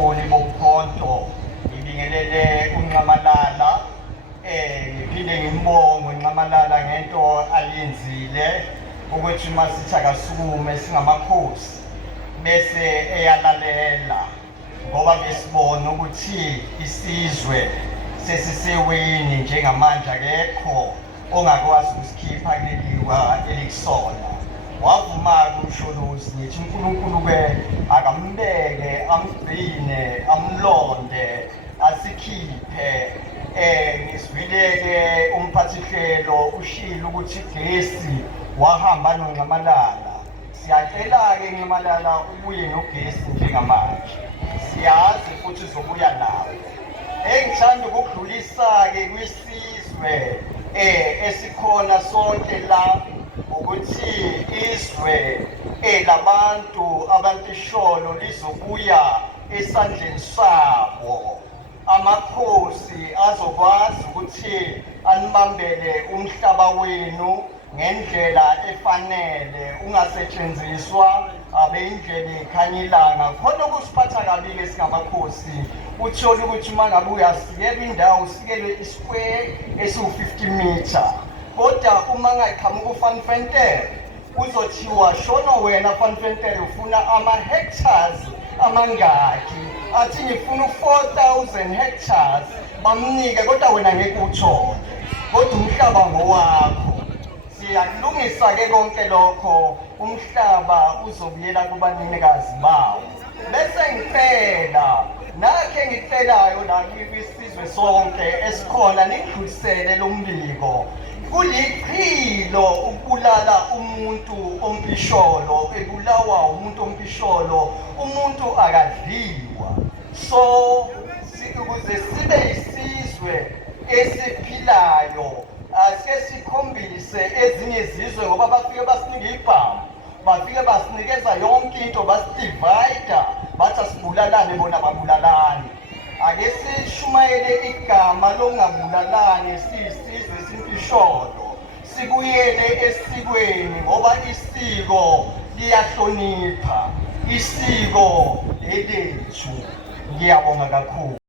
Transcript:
Bophondo ngibingelele uNcamalala ngiphinde ngimbonge uNcamalala ngento ayenzile ukuthi masithi akasukume singamakhosi bese eyalalela ngoba besibona ukuthi isizwe sesiseweni njengamanje akekho ongakwazi ukusikhipha kuleliwa elikusona. Wavuma kumsholozi ngithi uNkulunkulu-ke akambeke amgcine amlonde asikhiphe. Ngisibile-ke umphathihlelo ushilo ukuthi igesi wahamba noNcamalala. Siyacela-ke Ncamalala ubuye nogesi njengamanje, siyazi futhi uzobuya nawe. Engithanda ukudlulisa-ke kwisizwe esikhona sonke la ukuthi izwe labantu abantisholo lizobuya esandleni sabo. Amakhosi azokwazi ukuthi anibambele umhlaba wenu ngendlela efanele, ungasetshenziswa abeyindlela ekhanya ilanga. Khona ukusiphatha kabi-ke singamakhosi, uthole ukuthi uma ngabe uyasikela indawo usikelwe isquare esiwu-50 meter, kodwa uma ngayiqhamuka uVan Ventel uzothiwa shona wena Van Ventel ufuna ama-hectares amangaki, athi ngifuna u-4,000 hectares bamnike, kodwa wena ngeke uthole, kodwa umhlaba ngowakho. Siyakulungisa-ke konke lokho, umhlaba uzobuyela kubanikazi bawo. Bese ngicela nakhe ngicelayo la kwisizwe sonke esikhona ningidlulisele lo mbiko. Kulichilo ukubulala umuntu ompisholo, ebulawa umuntu ompisholo, umuntu akadliwa. So ukuze sibe isizwe esiphilayo, asike sikhombise ezinye izizwe ngoba bafike basinika ibhamu, bafike basinikeza yonke into, basidivayida bathi asibulalane, bona babulalane. Ake sishumayele igama lokungabulalani, siyisizwe esimpisholo, sibuyele esikweni ngoba isiko liyahlonipha, isiko elethu. Ngiyabonga kakhulu.